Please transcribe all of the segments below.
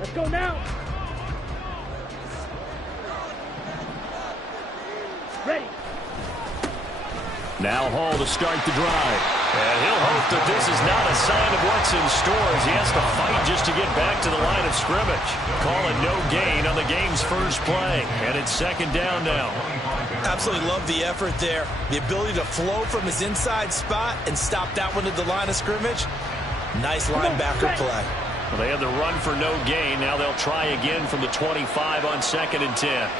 Let's go now. Ready. Now Hall to start the drive. And he'll hope that this is not a sign of what's in store as he has to fight just to get back to the line of scrimmage. Call it no gain on the game's first play. And it's second down now. Absolutely love the effort there. The ability to flow from his inside spot and stop that one at the line of scrimmage. Nice linebacker play. Well, they had the run for no gain. Now they'll try again from the 25 on 2nd and 10.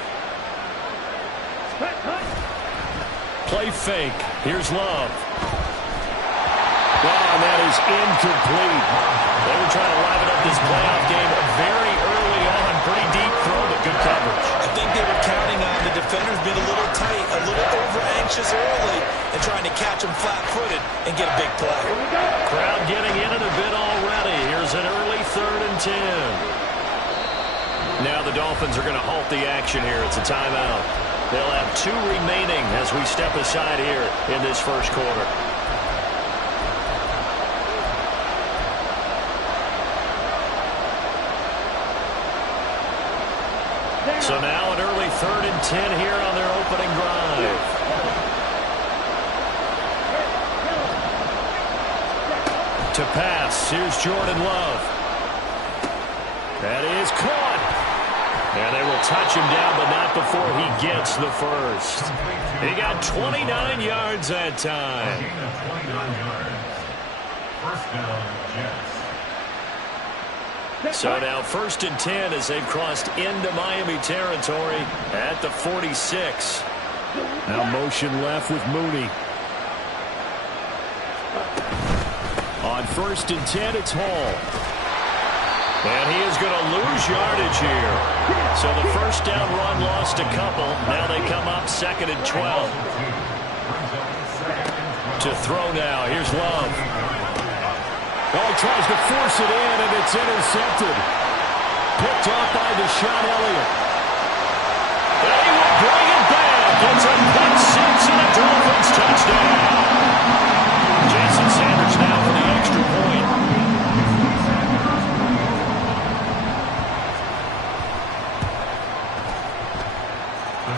Play fake. Here's Love. Wow, and that is incomplete. They were trying to liven up this playoff game very early on. Pretty deep throw, but good coverage. I think they were counting on the defenders being a little tight, a little over-anxious early, and trying to catch them flat-footed and get a big play. Crowd getting in it a bit already. Here's an early 3rd and 10. Now the Dolphins are going to halt the action here. It's a timeout. They'll have 2 remaining as we step aside here in this first quarter. So now an early 3rd and 10 here on their opening drive. To pass, here's Jordan Love. That is caught. And they will touch him down, but not before he gets the first. He got 29 yards that time. So now 1st and 10 as they've crossed into Miami territory at the 46. Now motion left with Mooney. On 1st and 10, it's Hall. And he is going to lose yardage here. So the first down run lost a couple. Now they come up 2nd and 12. To throw now. Here's Love. Oh, he tries to force it in, and it's intercepted. Picked off by Deshaun Elliott. And he will bring it back. It's a pick six and a Dolphins touchdown. Jason Sanders now for the extra point.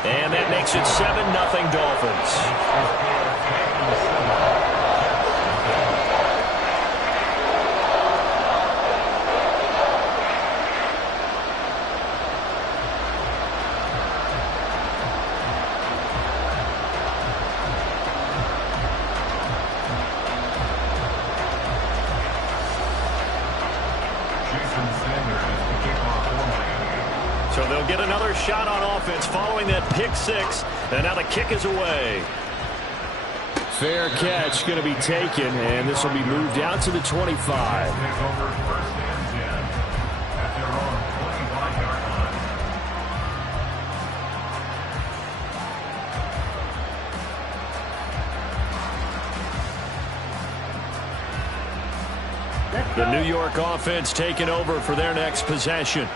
And that makes it 7-0 Dolphins. So they'll get another shot on offense following that pick six. And now the kick is away. Fair catch going to be taken, and this will be moved out to the 25. The New York offense taking over for their next possession.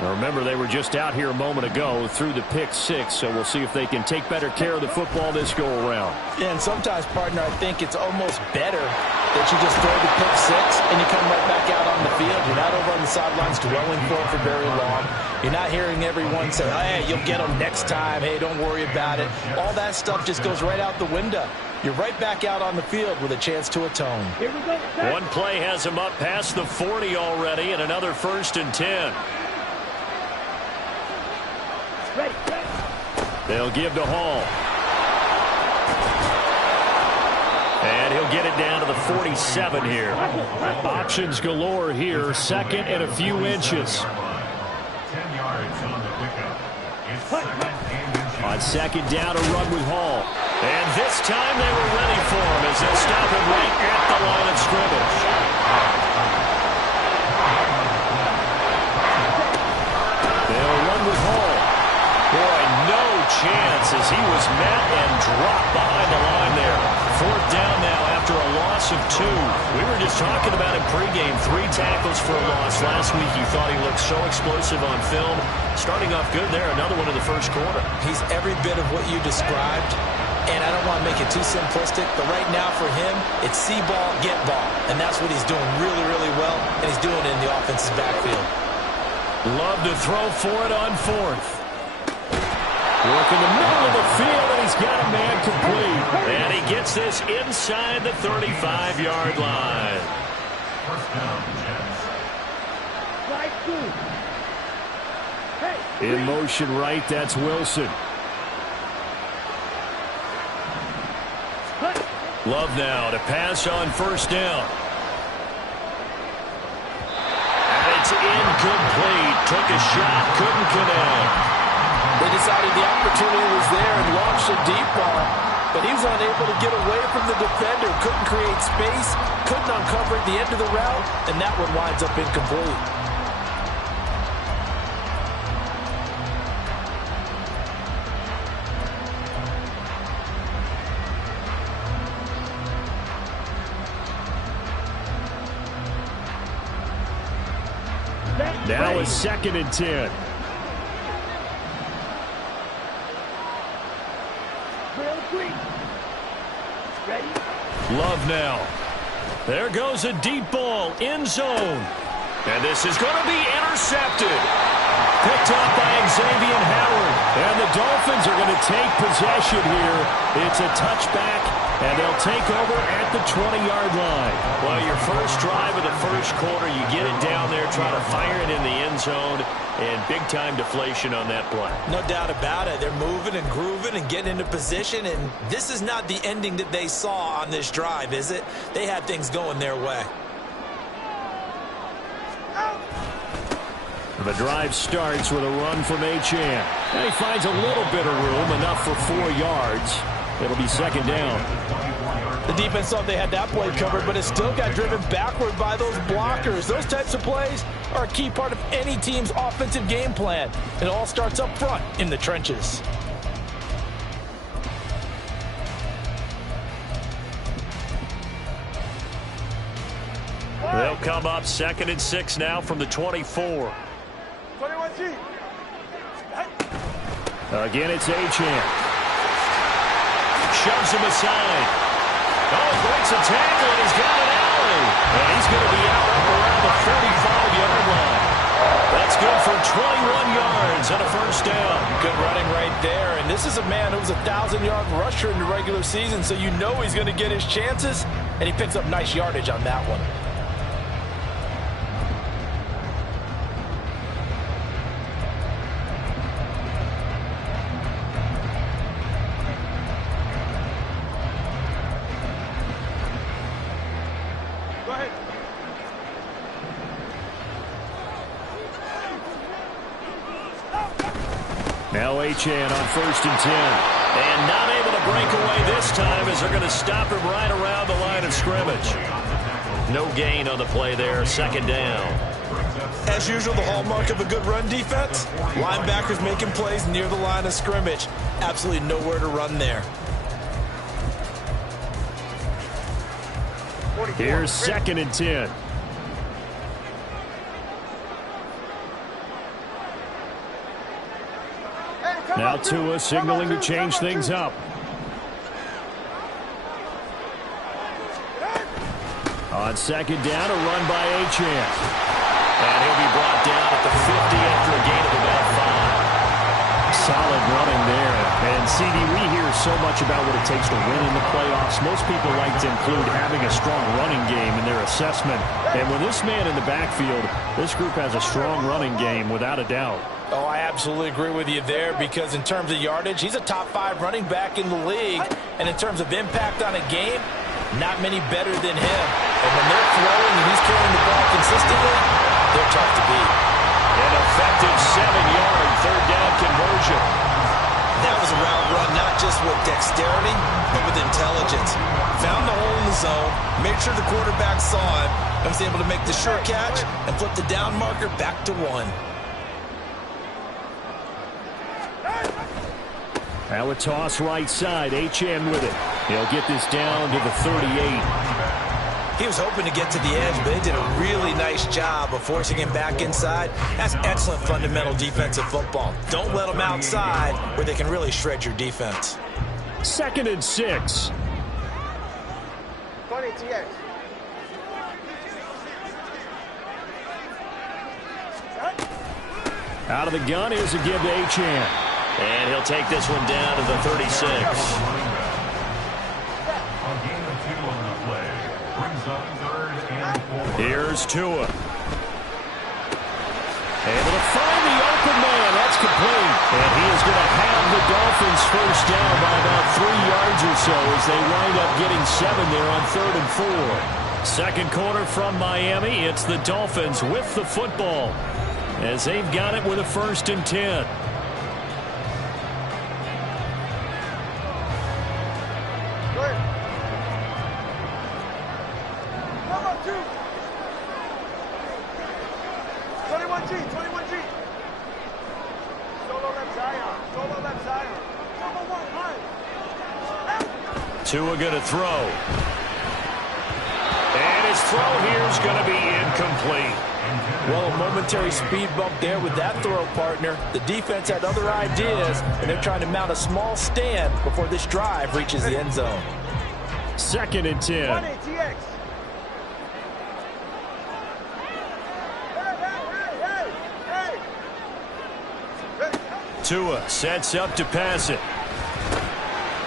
Remember, they were just out here a moment ago through the pick six, so we'll see if they can take better care of the football this go-around. Yeah, and sometimes, partner, I think it's almost better that you just throw the pick six and you come right back out on the field. You're not over on the sidelines dwelling for very long. You're not hearing everyone say, hey, you'll get them next time. Hey, don't worry about it. All that stuff just goes right out the window. You're right back out on the field with a chance to atone. Here we go. One play has him up past the 40 already, and another 1st and 10. Ready. They'll give to Hall. And he'll get it down to the 47 here. Options galore here. 2nd and a few inches. 10 yards on the pickup. On 2nd down, a run with Hall. And this time they were ready for him as they'll stop him right at the line of scrimmage. They'll run with Hall. Boy, no chance as he was met and dropped behind the line there. 4th down now after a loss of 2. We were just talking about him pregame. 3 tackles for a loss. Last week you thought he looked so explosive on film. Starting off good there. Another one in the first quarter. He's every bit of what you described. And I don't want to make it too simplistic, but right now for him, it's see ball, get ball. And that's what he's doing really, really well, and he's doing it in the offensive backfield. Love to throw for it on fourth. Work in the middle of the field, and he's got a man complete. And he gets this inside the 35-yard line. First down, Jets. Slide two. Hey, In motion right, that's Wilson. Love now to pass on first down. And it's incomplete. Took a shot, couldn't connect. They decided the opportunity was there and launched a deep ball, but he was unable to get away from the defender, couldn't create space, couldn't uncover at the end of the route, and that one winds up incomplete. Now a 2nd and 10. ready. Love now. There goes a deep ball, end zone. And this is going to be intercepted. Picked up by Xavier Howard. And the Dolphins are going to take possession here. It's a touchback, and they'll take over at the 20-yard line. Well, your first drive of the first quarter, you get it down there, try to fire it in the end zone, and big-time deflation on that play. No doubt about it. They're moving and grooving and getting into position, and this is not the ending that they saw on this drive, is it? They had things going their way. The drive starts with a run from Achane. And he finds a little bit of room, enough for 4 yards. It'll be second down. The defense thought they had that play covered, but it still got driven backward by those blockers. Those types of plays are a key part of any team's offensive game plan. It all starts up front in the trenches. They'll come up 2nd and 6 now from the 24. 21G. Again, it's Achane. Shoves him aside. Oh, breaks a tackle, and he's got an alley. And he's going to be out up around the 45-yard line. That's good for 21 yards and a first down. Good running right there. And this is a man who was a 1,000-yard rusher in the regular season, so you know he's going to get his chances, and he picks up nice yardage on that one. Now Achane on 1st and 10. And not able to break away this time as they're going to stop him right around the line of scrimmage. No gain on the play there, second down. As usual, the hallmark of a good run defense, linebackers making plays near the line of scrimmage. Absolutely nowhere to run there. Here's 2nd and 10. Now Tua signaling to change things up. On 2nd down, a run by Achane. And he'll be brought down at the 50 after a gain of about 5. Solid running there. And, CD, we hear so much about what it takes to win in the playoffs. Most people like to include having a strong running game in their assessment. And with this man in the backfield, this group has a strong running game without a doubt. Oh, I absolutely agree with you there, because in terms of yardage, he's a top 5 running back in the league. And in terms of impact on a game, not many better than him. And when they're throwing and he's carrying the ball consistently, they're tough to beat. An effective 7-yard third down conversion. That was a route run not just with dexterity, but with intelligence. Found the hole in the zone, made sure the quarterback saw it, and was able to make the sure catch and flip the down marker back to 1. Now a toss right side. Achane with it. He'll get this down to the 38. He was hoping to get to the edge, but they did a really nice job of forcing him back inside. That's excellent fundamental defensive football. Don't let them outside where they can really shred your defense. 2nd and 6. 20TX. Out of the gun, here's a give to Achane. And he'll take this one down to the 36. A gain of 2 on the play. Brings up 3rd and 4. Here's Tua. Able to find the open man. That's complete. And he is going to have the Dolphins first down by about 3 yards or so as they wind up getting 7 there on 3rd and 4. Second quarter from Miami. It's the Dolphins with the football as they've got it with a 1st and 10. Tua going to throw. And his throw here is going to be incomplete. Well, a momentary speed bump there with that throw, partner. The defense had other ideas, and they're trying to mount a small stand before this drive reaches the end zone. 2nd and 10. Tua sets up to pass it.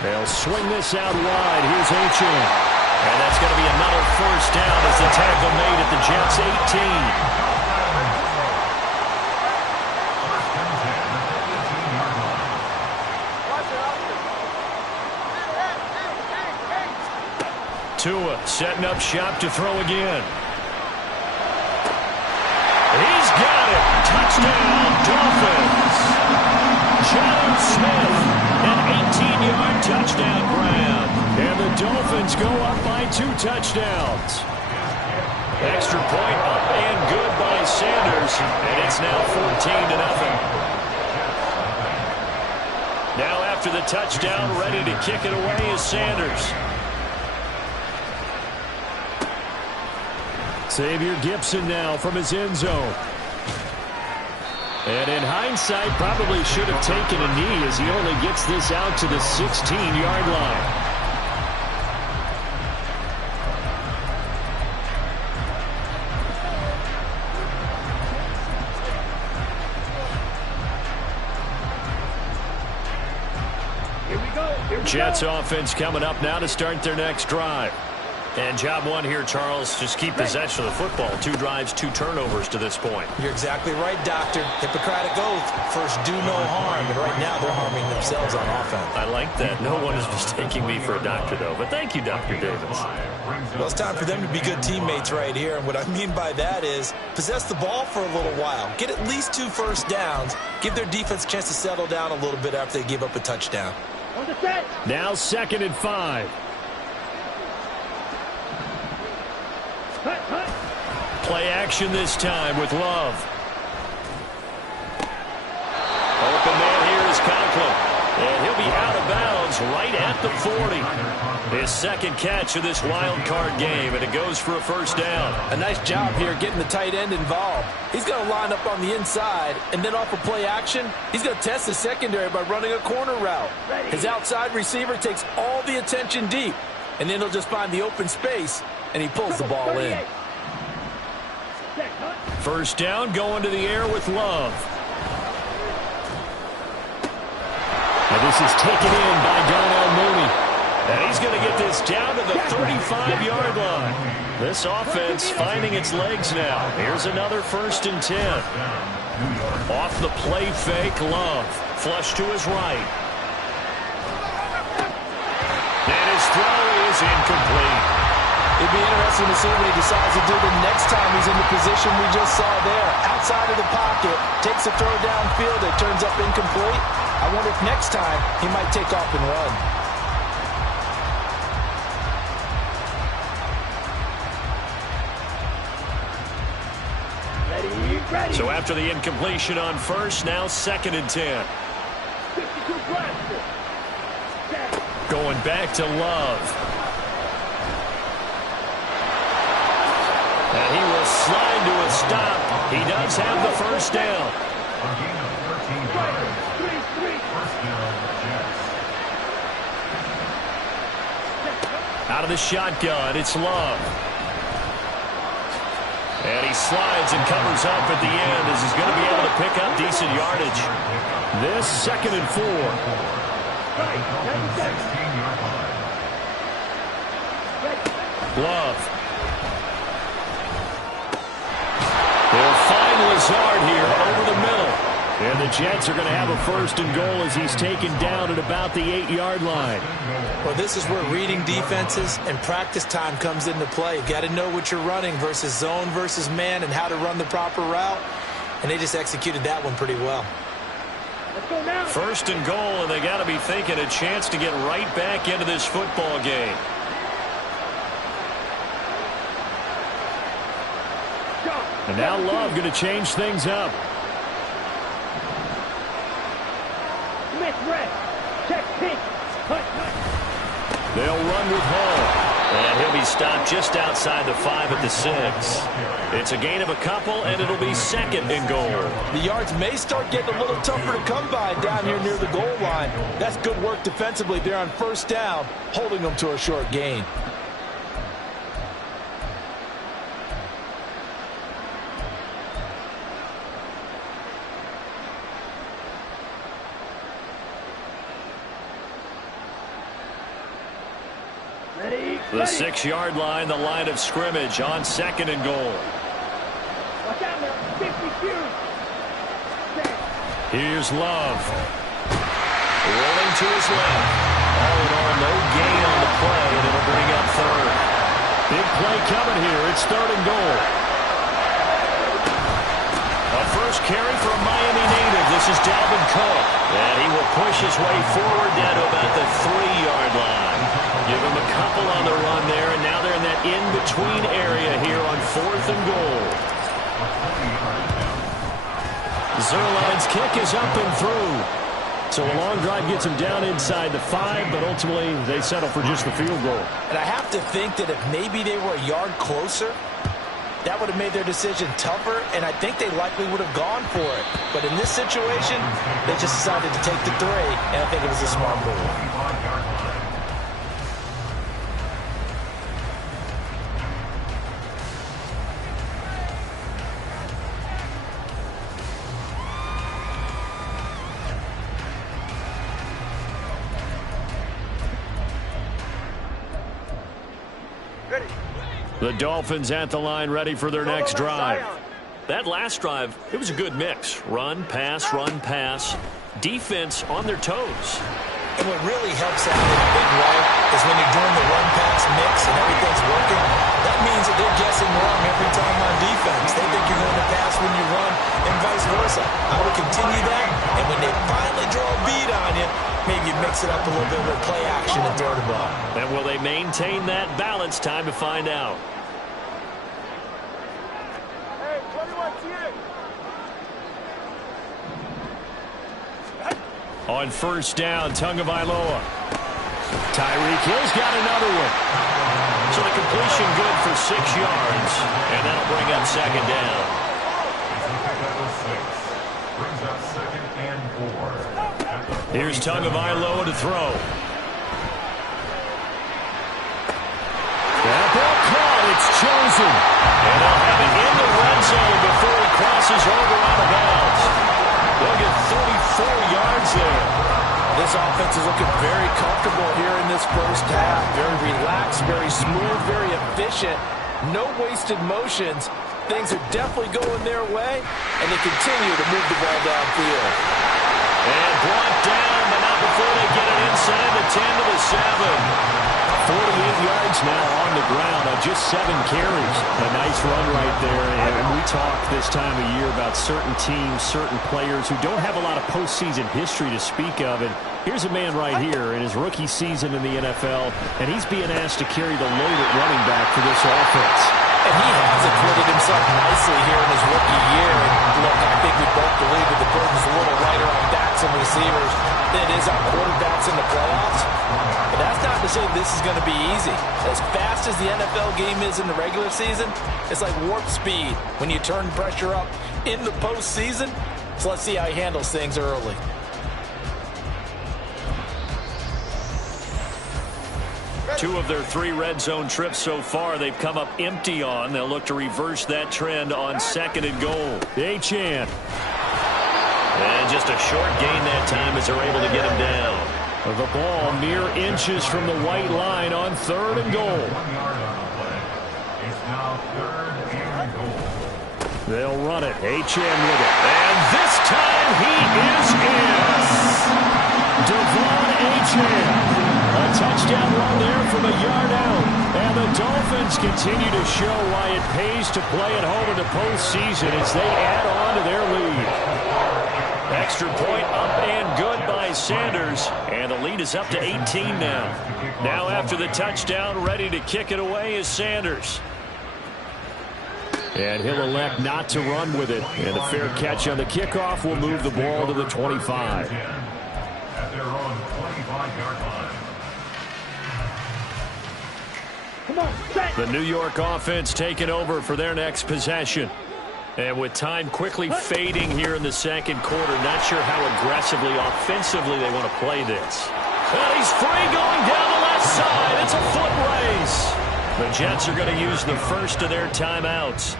They'll swing this out wide. Here's Achane. And that's going to be another first down as the tackle made at the Jets' 18. Tua setting up shop to throw again. He's got it. Touchdown, Dolphins. John Smith, an 18-yard touchdown grab. And the Dolphins go up by 2 touchdowns. Extra point up and good by Sanders. And it's now 14-0. Now after the touchdown, ready to kick it away is Sanders. Xavier Gipson now from his end zone. And in hindsight, probably should have taken a knee as he only gets this out to the 16-yard line. Here we go. Jets offense coming up now to start their next drive. And job one here, Charles, just keep possession of the football. 2 drives, 2 turnovers to this point. You're exactly right, Doctor. Hippocratic oath. First, do no harm. And right now, they're harming themselves on offense. I like that. No one is mistaking me for a doctor, though. But thank you, Dr. Davis. Well, it's time for them to be good teammates right here. And what I mean by that is possess the ball for a little while. Get at least 2 first downs. Give their defense a chance to settle down a little bit after they give up a touchdown. On the set. Now 2nd and 5. Play action this time with Love. Open man here is Conklin. And he'll be out of bounds right at the 40. His 2nd catch of this wild card game, and it goes for a first down. A nice job here getting the tight end involved. He's going to line up on the inside, and then off of play action, he's going to test the secondary by running a corner route. His outside receiver takes all the attention deep, and then he'll just find the open space, and he pulls the ball in. First down going to the air with Love. And this is taken in by Darnell Mooney. And he's going to get this down to the 35-yard line. This offense finding its legs now. Here's another 1st and 10. Off the play fake, Love. Flush to his right. And his throw is incomplete. It'd be interesting to see what he decides to do the next time he's in the position we just saw there. Outside of the pocket, takes a throw downfield, it turns up incomplete. I wonder if next time he might take off and run. Ready. So after the incompletion on first, now 2nd and 10. 52 blaster. Going back to Love. And he will slide to a stop. He does have the first down. A gain of 13 yards. First down, Jets. Out of the shotgun, it's Love. And he slides and covers up at the end as he's going to be able to pick up decent yardage. This 2nd and 4. Right, 16-yard line. Glove. They'll find Lazard here over the middle. And the Jets are going to have a 1st and goal as he's taken down at about the 8-yard line. Well, this is where reading defenses and practice time comes into play. You got to know what you're running versus zone versus man and how to run the proper route. And they just executed that one pretty well. Let's go now. 1st and goal, and they got to be thinking a chance to get right back into this football game. And now Love going to change things up. Smith red. Check pink. Hunt. They'll run with Hall. And he'll be stopped just outside the 5 at the 6. It's a gain of a couple, and it'll be 2nd and goal. The yards may start getting a little tougher to come by down here near the goal line. That's good work defensively there on 1st down, holding them to a short gain. The 6-yard line, the line of scrimmage on 2nd and goal. Watch out now. 52. Here's Love. Rolling to his left. All in all, no gain on the play, and it'll bring up 3rd. Big play coming here. It's 3rd and goal. A first carry for a Miami native. This is Dalvin Cook. And he will push his way forward down to about the 3-yard line. Give him a couple on the run there, and now they're in that in-between area here on 4th and goal. Zuerlein's kick is up and through. So a long drive gets him down inside the 5, but ultimately they settle for just the field goal. And I have to think that if maybe they were a yard closer, that would have made their decision tougher, and I think they likely would have gone for it. But in this situation, they just decided to take the 3, and I think it was a smart move. The Dolphins at the line, ready for their next drive. That last drive, it was a good mix. Run, pass, defense on their toes. And what really helps out in a big way is when you're doing the run-pass mix and everything's working, that means that they're guessing wrong every time on defense. They think you're going to pass when you run and vice versa. I would continue that, and when they finally draw a beat on you, maybe you mix it up a little bit with play action and throw the ball. And will they maintain that balance? Time to find out. Hey, 21's here. On 1st down, Tagovailoa. Tyreek Hill's got another one. So the completion good for 6 yards, and that'll bring up 2nd down. Brings up 2nd and 4. Here's Tagovailoa to throw. That ball caught. It's chosen. And they'll have it in the red zone before he crosses over out of bounds. They'll get 34 yards there. This offense is looking very comfortable here in this 1st half. Very relaxed, very smooth, very efficient. No wasted motions. Things are definitely going their way, and they continue to move the ball downfield. And brought down, but not before they get it inside the 10 to the 7. 48 yards now on the ground on just 7 carries. A nice run right there. And we talk this time of year about certain teams, certain players who don't have a lot of postseason history to speak of. And here's a man right here in his rookie season in the NFL, and he's being asked to carry the load at running back for this offense. And he has acquitted himself nicely here in his rookie year. And look, I think we both believe that the burden's a little lighter on backs and receivers than it is on quarterbacks in the playoffs. But that's not to say this is going to be easy. As fast as the NFL game is in the regular season, it's like warp speed when you turn pressure up in the postseason. So let's see how he handles things early. 2 of their 3 red zone trips so far, they've come up empty on. They'll look to reverse that trend on 2nd and goal. Achane. And just a short gain that time as they're able to get him down. The ball mere inches from the white line on 3rd and goal. 1 yard on the play. It's now 3rd and goal. They'll run it. Achane with it. And this time he is in. Devon Achane. A touchdown run there from a yard out. And the Dolphins continue to show why it pays to play at home in the postseason as they add on to their lead. Extra point up and good by Sanders. And the lead is up to 18 now. Now after the touchdown, ready to kick it away is Sanders. And he'll elect not to run with it. And a fair catch on the kickoff will move the ball to the 25. At their own 25-yard line. The New York offense taking over for their next possession. And with time quickly fading here in the 2nd quarter, not sure how aggressively, offensively they want to play this. And he's free going down the left side. It's a foot race. The Jets are going to use the first of their timeouts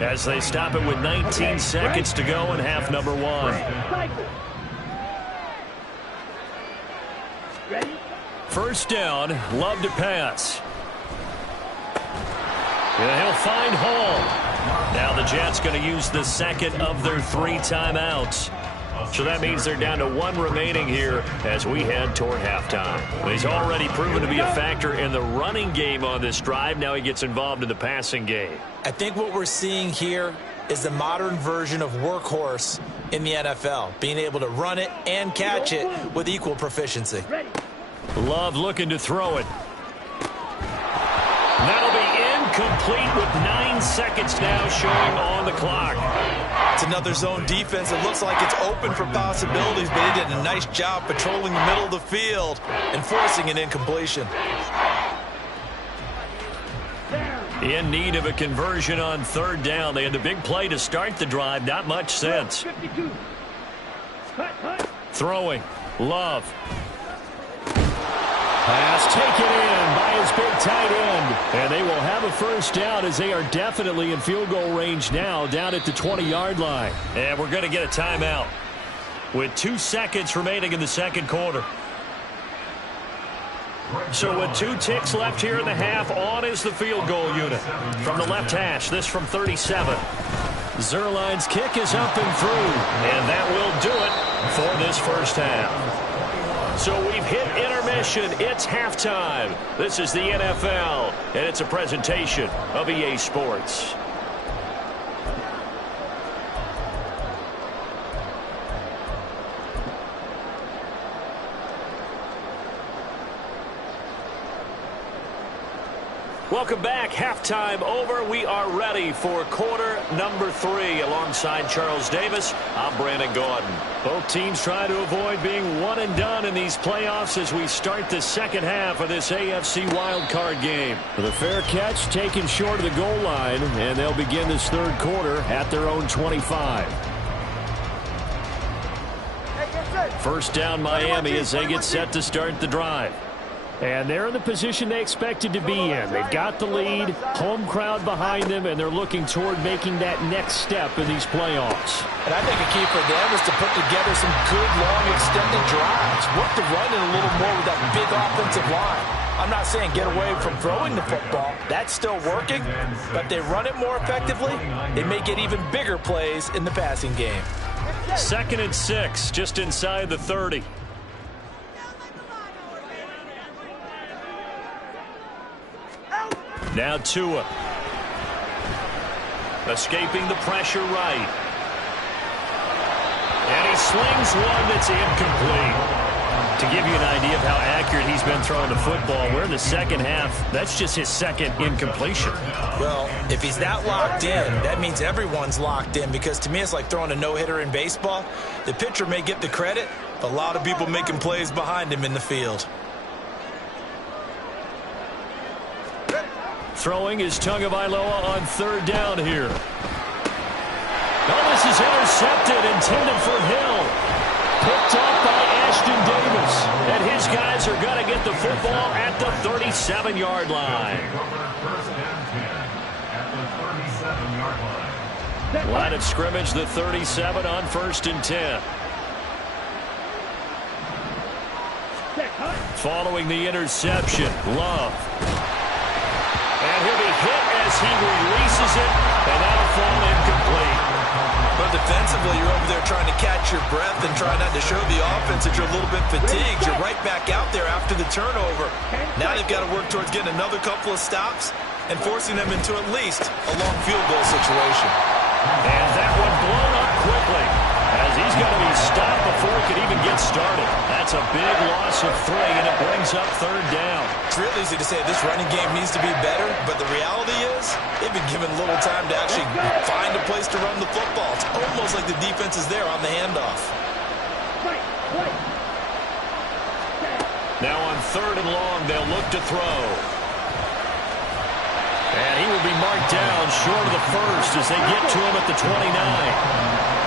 as they stop it with 19 seconds to go in half number 1. First down, Love to pass. And he'll find Hall. Now the Jets going to use the 2nd of their 3 timeouts. So that means they're down to 1 remaining here as we head toward halftime. He's already proven to be a factor in the running game on this drive. Now he gets involved in the passing game. I think what we're seeing here is the modern version of workhorse in the NFL, being able to run it and catch it with equal proficiency. Love looking to throw it. That'll be incomplete with 9 seconds now showing on the clock. It's another zone defense. It looks like it's open for possibilities, but he did a nice job patrolling the middle of the field and forcing an incompletion. In need of a conversion on 3rd down. They had the big play to start the drive. Not much sense. Throwing. Love. Pass taken in by his big tight end. And they will have a first down as they are definitely in field goal range now down at the 20-yard line. And we're going to get a timeout with 2 seconds remaining in the 2nd quarter. So with 2 ticks left here in the half, on is the field goal unit. From the left hash, this from 37. Zuerlein's kick is up and through. And that will do it for this first half. So we've hit intermission. It's halftime. This is the NFL, and it's a presentation of EA Sports. Welcome back. Halftime over. We are ready for quarter number 3. Alongside Charles Davis, I'm Brandon Gaudin. Both teams trying to avoid being one and done in these playoffs as we start the 2nd half of this AFC wildcard game. The fair catch taken short of the goal line, and they'll begin this 3rd quarter at their own 25. First down Miami as they get set to start the drive. And they're in the position they expected to be in. They've got the lead, home crowd behind them, and they're looking toward making that next step in these playoffs. And I think a key for them is to put together some good, long, extended drives. Work the run in a little more with that big offensive line. I'm not saying get away from throwing the football. That's still working. But if they run it more effectively, they may get even bigger plays in the passing game. 2nd and 6, just inside the 30. Now Tua. Escaping the pressure right. And he slings one that's incomplete. To give you an idea of how accurate he's been throwing the football, we're in the 2nd half. That's just his 2nd incompletion. Well, if he's that locked in, that means everyone's locked in, because to me it's like throwing a no-hitter in baseball. The pitcher may get the credit, but a lot of people making plays behind him in the field. Throwing is Tagovailoa on 3rd down here. Oh, this is intercepted, intended for Hill. Picked up by Ashtyn Davis. And his guys are going to get the football at the 37-yard line. First and 10 at the 37-yard line. Line of scrimmage, the 37 on 1st and 10. Following the interception, Love. And he'll be hit as he releases it, and that'll fall incomplete. But defensively, you're over there trying to catch your breath and try not to show the offense that you're a little bit fatigued. You're right back out there after the turnover. Now they've got to work towards getting another couple of stops and forcing them into at least a long field goal situation. And that one blown up quickly as he's going to be stopped before it could even get started. That's a big loss of 3, and it brings up 3rd down. It's real easy to say this running game needs to be better, but the reality is they've been given little time to actually find a place to run the football. It's almost like the defense is there on the handoff. Now on 3rd and long, they'll look to throw. And he will be marked down short of the first as they get to him at the 29.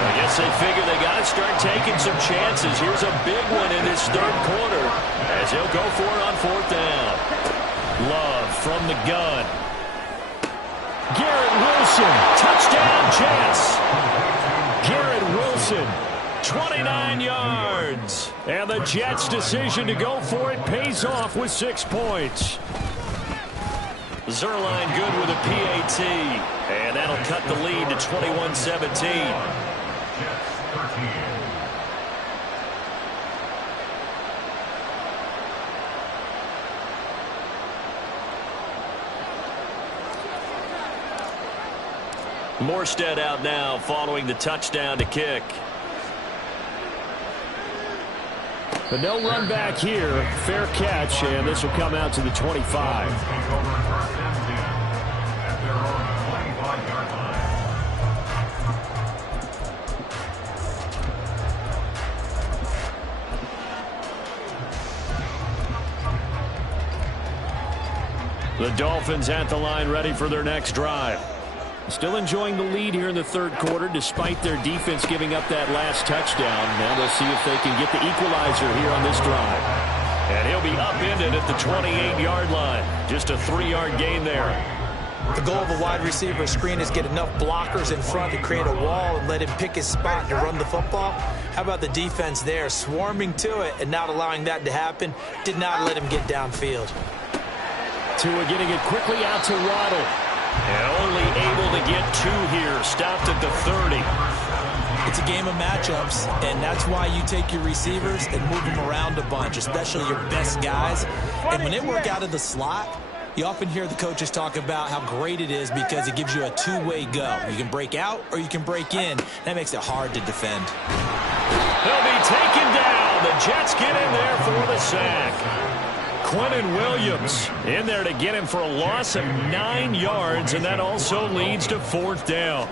I guess they figure they got to start taking some chances. Here's a big one in this 3rd quarter as he'll go for it on 4th down. Love from the gun. Garrett Wilson, touchdown chance. Garrett Wilson, 29 yards. And the Jets' decision to go for it pays off with 6 points. Zuerlein good with a PAT, and that'll cut the lead to 21-17. Morstead out now following the touchdown to kick. But no run back here. Fair catch, and this will come out to the 25. The Dolphins at the line ready for their next drive. Still enjoying the lead here in the 3rd quarter despite their defense giving up that last touchdown. Now they'll see if they can get the equalizer here on this drive. And he'll be upended at the 28-yard line. Just a 3-yard gain there. The goal of a wide receiver screen is get enough blockers in front to create a wall and let him pick his spot to run the football. How about the defense there, swarming to it and not allowing that to happen? Did not let him get downfield. Tua getting it quickly out to Waddle. And only able to get 2 here. Stopped at the 30. It's a game of matchups, and that's why you take your receivers and move them around a bunch, especially your best guys. And when they work out of the slot, you often hear the coaches talk about how great it is because it gives you a 2-way go. You can break out or you can break in. That makes it hard to defend. He'll be taken down. The Jets get in there for the sack. Quinnen Williams in there to get him for a loss of 9 yards, and that also leads to 4th down.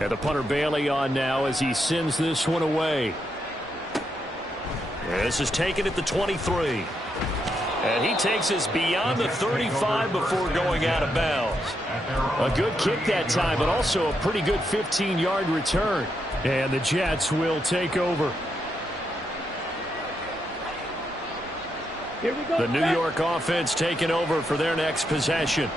And the punter Bailey on now as he sends this one away. This is taken at the 23. And he takes us beyond the 35 before going out of bounds. A good kick that time, but also a pretty good 15-yard return. And the Jets will take over. The New York offense taking over for their next possession.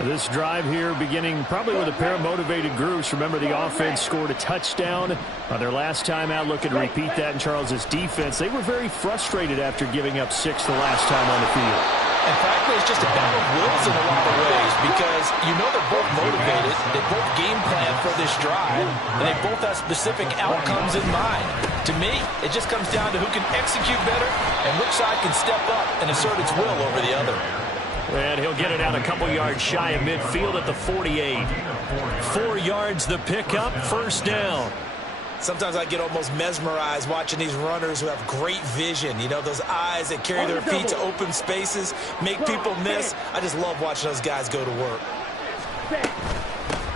This drive here beginning probably with a pair of motivated groups. Remember, the offense scored a touchdown on their last time out. Looking to repeat that in Charles's defense. They were very frustrated after giving up 6 the last time on the field. And frankly, it's just a battle of wills in a lot of ways because you know they're both motivated. They both game plan for this drive, and they both have specific outcomes in mind. To me, it just comes down to who can execute better and which side can step up and assert its will over the other. And he'll get it out a couple yards shy of midfield at the 48. 4 yards the pickup, 1st down. Sometimes I get almost mesmerized watching these runners who have great vision. You know, those eyes that carry their feet to open spaces, make people miss. I just love watching those guys go to work.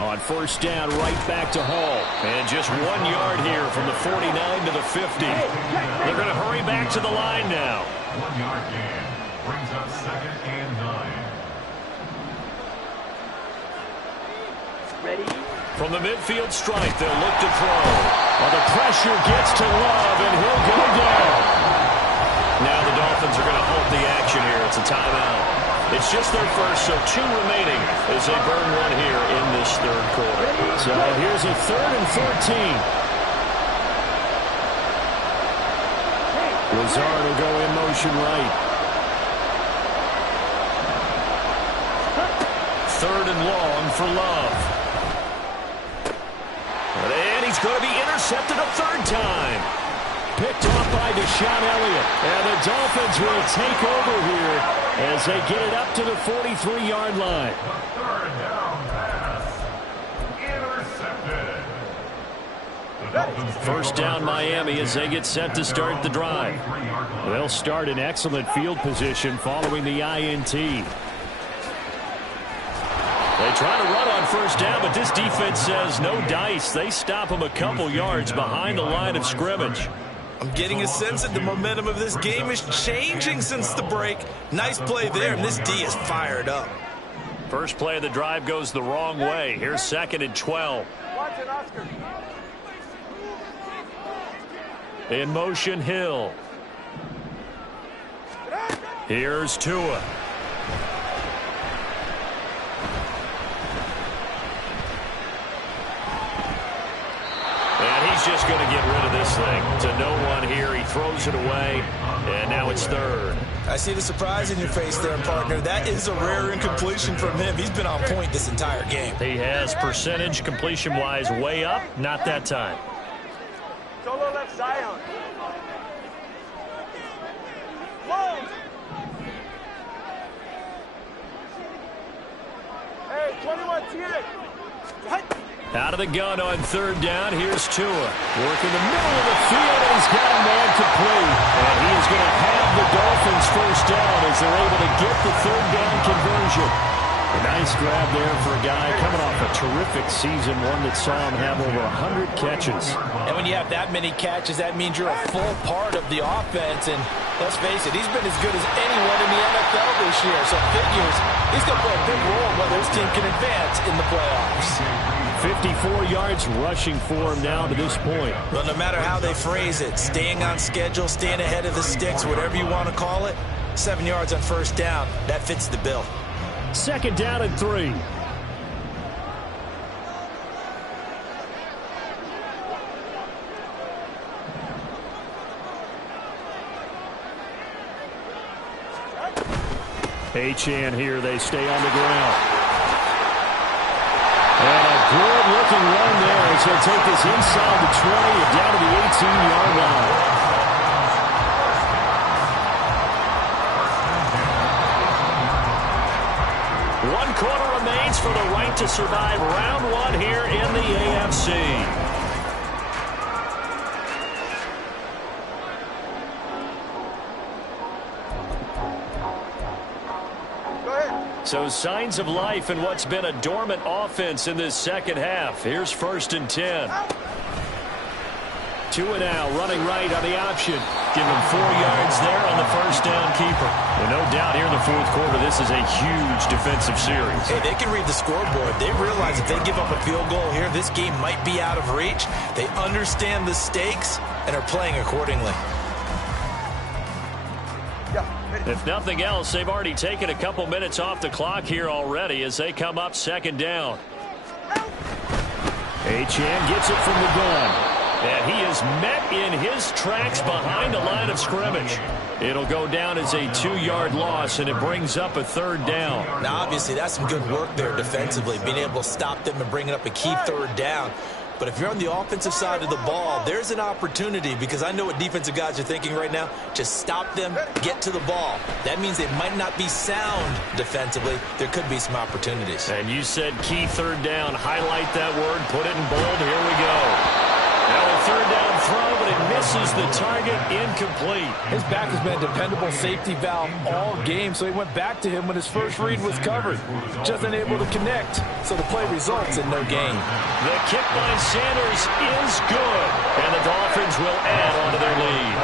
On 1st down, right back to Hall. And just 1 yard here from the 49 to the 50. They're going to hurry back to the line now. 1 yard gain brings up 2nd and 9. Ready? From the midfield stripe, they'll look to throw. Well, the pressure gets to Love, and he'll go down. Now the Dolphins are going to halt the action here. It's a timeout. It's just their first, so 2 remaining as they burn one here in this third quarter. So here's a 3rd and 14. Lazard will go in motion right. 3rd and long for Love. And he's going to be intercepted a 3rd time. Picked off by Deshaun Elliott. And the Dolphins will take over here as they get it up to the 43-yard line. The 3rd down pass. Intercepted. The Dolphins First down Miami as they get set to start the drive. They'll start in excellent field position following the INT. They try to run on first down, but this defense says no dice. They stop them a couple yards behind the line of scrimmage. I'm getting a sense that the momentum of this game is changing since the break. Nice play there, and this D is fired up. First play of the drive goes the wrong way. Here's 2nd and 12. Watch it, Oscar. In motion, Hill. Here's Tua. And he's just going to get rid of this thing. To no one here. He throws it away. And now it's 3rd. I see the surprise in your face there, partner. That is a rare incompletion from him. He's been on point this entire game. He has percentage completion-wise way up. Not that time. Solo left Zion. Whoa. Hey, 21 TA. Out of the gun on 3rd down. Here's Tua. Working the middle of the field, and he's got a man complete. And he is going to have the Dolphins first down as they're able to get the 3rd down conversion. A nice grab there for a guy coming off a terrific season, one that saw him have over 100 catches. And when you have that many catches, that means you're a full part of the offense. And let's face it, he's been as good as anyone in the NFL this year. So figures he's going to play a big role whether his team can advance in the playoffs. 54 yards rushing for him now to this point. Well, no matter how they phrase it, staying on schedule, staying ahead of the sticks, whatever you want to call it, 7 yards on first down, that fits the bill. 2nd down and 3. Achane here, they stay on the ground. And a good-looking run there as he'll take this inside the 20 and down to the 18-yard line. One quarter remains for the right to survive round 1 here in the AFC. So signs of life in what's been a dormant offense in this second half. Here's 1st and 10. Tua now running right on the option. Give him 4 yards there on the first down keeper. Well, no doubt here in the 4th quarter, this is a huge defensive series. Hey, they can read the scoreboard. They realize if they give up a field goal here, this game might be out of reach. They understand the stakes and are playing accordingly. If nothing else, they've already taken a couple minutes off the clock here already as they come up 2nd down. Achane gets it from the gun. And he is met in his tracks behind the line of scrimmage. It'll go down as a 2-yard loss, and it brings up a 3rd down. Now, obviously, that's some good work there defensively, being able to stop them and bringing up a key 3rd down. But if you're on the offensive side of the ball, there's an opportunity, because I know what defensive guys are thinking right now. Just stop them, get to the ball. That means they might not be sound defensively. There could be some opportunities. And you said key 3rd down. Highlight that word. Put it in bold. Here we go. Now a 3rd down throw, but it misses the target. Incomplete. His back has been a dependable safety valve all game, so he went back to him when his first read was covered. Just unable to connect, so the play results in no gain. The kick by Sanders is good, and the Dolphins will add on to their lead.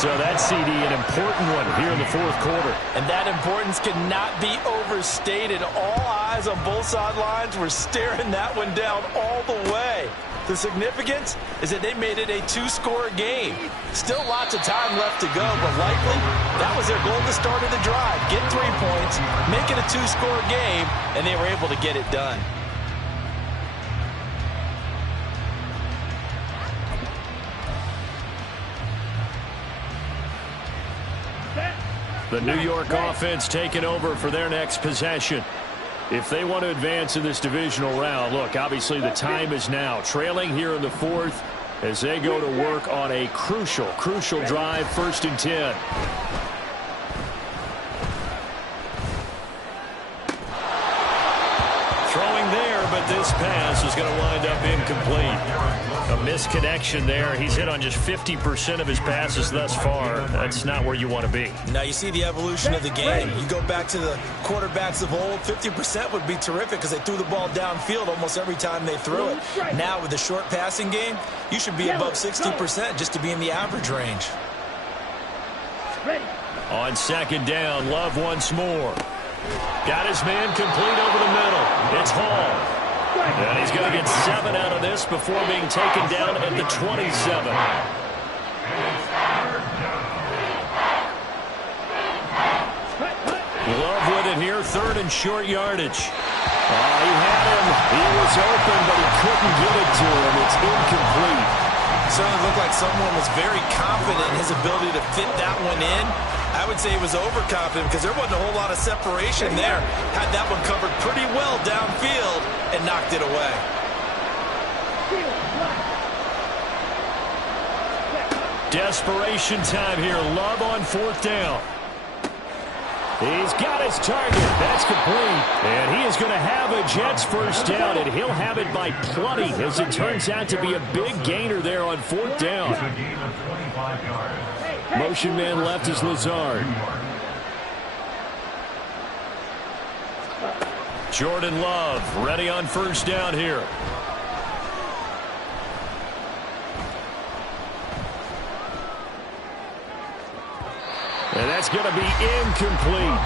So that CD, an important one here in the fourth quarter. And that importance cannot be overstated. All eyes on both sidelines were staring that one down all the way. The significance is that they made it a two-score game. Still lots of time left to go, but likely that was their goal to start of the drive. Get 3 points, make it a two-score game, and they were able to get it done. The New York offense taking over for their next possession. If they want to advance in this divisional round, look, obviously the time is now. Trailing here in the fourth as they go to work on a crucial drive, 1st and 10. Throwing there, but this pass is going to wind up incomplete. A misconnection there. He's hit on just 50% of his passes thus far. That's not where you want to be. Now you see the evolution of the game. You go back to the quarterbacks of old, 50% would be terrific because they threw the ball downfield almost every time they threw it. Now with the short passing game, you should be above 60% just to be in the average range. On 2nd down, Love once more. Got his man complete over the middle. It's Hall. And he's going to get 7 out of this before being taken down at the 27. Love with it here, 3rd and short yardage. He had him. He was open, but he couldn't get it to him. It's incomplete. Certainly looked like someone was very confident in his ability to fit that one in. I would say he was overconfident because there wasn't a whole lot of separation there. Had that one covered pretty well downfield and knocked it away. Desperation time here. Love on 4th down. He's got his target. That's complete. And he is going to have a Jets 1st down, and he'll have it by plenty as it turns out to be a big gainer there on 4th down. Motion man left is Lazard. Jordan Love ready on 1st down here. And that's going to be incomplete.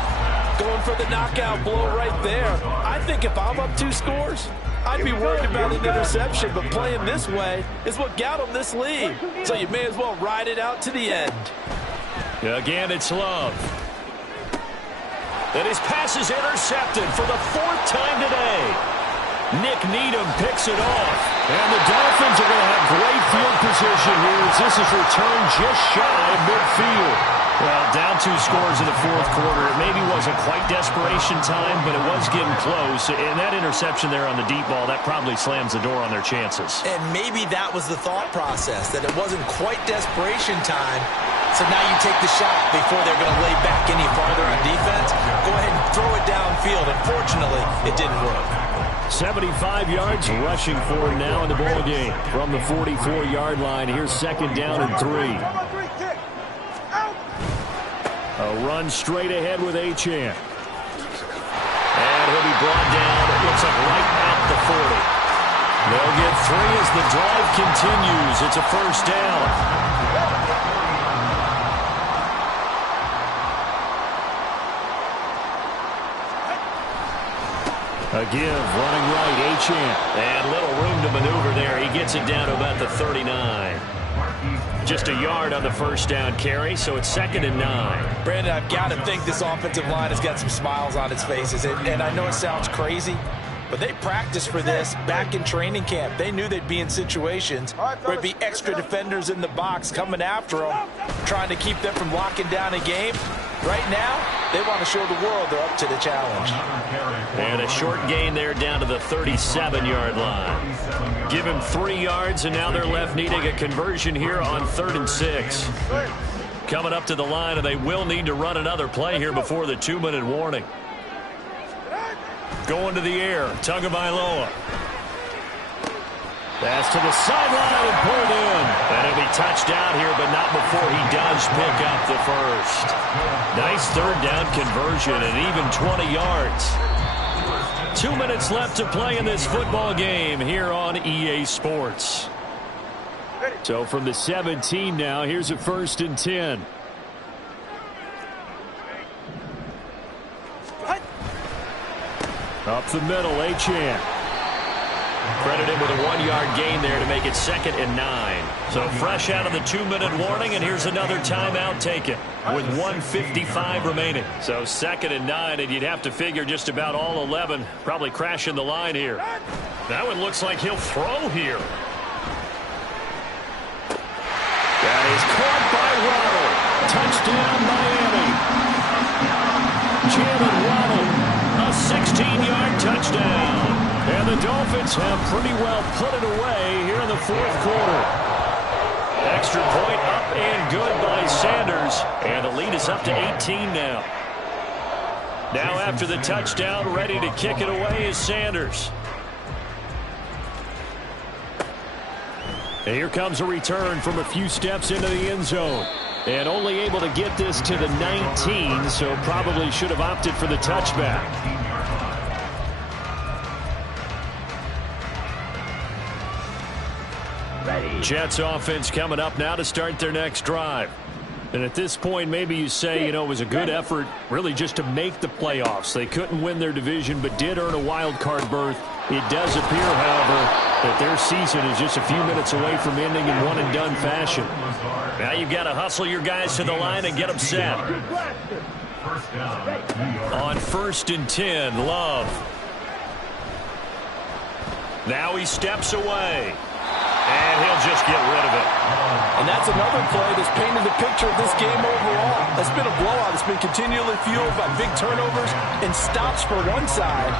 Going for the knockout blow right there. I think if I'm up 2 scores, I'd be worried about an interception, but playing this way is what got him this lead. So you may as well ride it out to the end. Again, it's Love. And his pass is intercepted for the 4th time today. Nick Needham picks it off. And the Dolphins are going to have great field position here as this is returned just shy of midfield. Well, down 2 scores in the 4th quarter. It maybe wasn't quite desperation time, but it was getting close. And that interception there on the deep ball, that probably slams the door on their chances. And maybe that was the thought process, that it wasn't quite desperation time. So now you take the shot before they're going to lay back any farther on defense. Go ahead and throw it downfield. Unfortunately, it didn't work. 75 yards rushing for now in the ball game. From the 44-yard line, here's 2nd down and 3. A run straight ahead with Achane. And he'll be brought down, it looks like right at the 40. They'll get 3 as the drive continues. It's a 1st down. A give, running right, Achane. And little room to maneuver there. He gets it down to about the 39. Just a yard on the 1st down carry, so it's 2nd and 9. Brandon, I've got to think this offensive line has got some smiles on its faces. And I know it sounds crazy, but they practiced for this back in training camp. They knew they'd be in situations where there'd be extra defenders in the box coming after them, trying to keep them from locking down a game. Right now, they want to show the world they're up to the challenge. And a short gain there down to the 37-yard line. Give him 3 yards, and now they're left needing a conversion here on 3rd and 6. Coming up to the line, and they will need to run another play here before the 2-minute warning. Going to the air, Tagovailoa. Pass to the sideline and pulled in. And it'll be touched down here, but not before he does pick up the 1st. Nice 3rd down conversion and even 20 yards. 2 minutes left to play in this football game here on EA Sports. So from the 17 now, here's a 1st and 10. Up the middle, Achane. Credited with a 1-yard gain there to make it 2nd and 9. So fresh out of the 2-minute warning, and here's another timeout taken with 1:55 remaining. So 2nd and 9, and you'd have to figure just about all 11 probably crashing the line here. That one looks like he'll throw here. That is caught by Waddle. Touchdown, Miami. Jalen Waddle, a 16-yard touchdown. And the Dolphins have pretty well put it away here in the 4th quarter. Extra point up and good by Sanders. And the lead is up to 18 now. Now after the touchdown, ready to kick it away is Sanders. And here comes a return from a few steps into the end zone. And only able to get this to the 19, so probably should have opted for the touchback. Jets offense coming up now to start their next drive. And at this point, maybe you say, it was a good effort really just to make the playoffs. They couldn't win their division but did earn a wild card berth. It does appear, however, that their season is just a few minutes away from ending in one-and-done fashion. Now you've got to hustle your guys to the line and get them set. On 1st and 10, Love. Now he steps away. And he'll just get rid of it. And that's another play that's painted the picture of this game overall. It's been a blowout. It's been continually fueled by big turnovers and stops for one side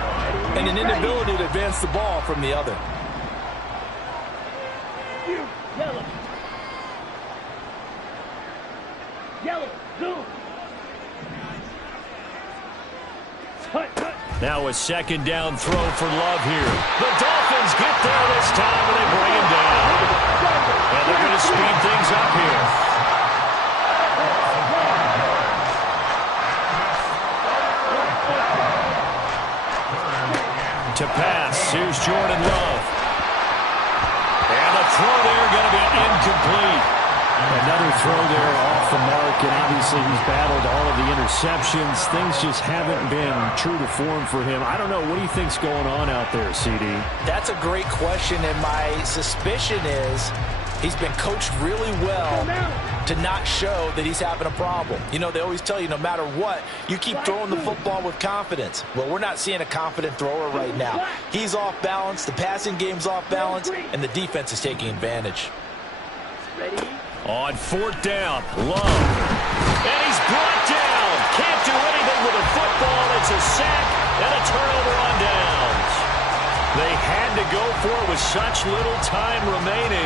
and an inability to advance the ball from the other. Yellow, zoom. Now a 2nd down throw for Love here. The Dolphins get there this time, and they bring him down. And they're going to speed things up here. To pass, here's Jordan Love. And the throw there going to be incomplete. Another throw there off the mark, and obviously he's battled all of the interceptions. Things just haven't been true to form for him. I don't know. What do you think's going on out there, CD? That's a great question, and my suspicion is he's been coached really well to not show that he's having a problem. They always tell you no matter what, you keep throwing the football with confidence. Well, we're not seeing a confident thrower right now. He's off balance, the passing game's off balance, and the defense is taking advantage. Ready? On 4th down, Love. And he's brought down. Can't do anything with a football. It's a sack and a turnover on downs. They had to go for it with such little time remaining.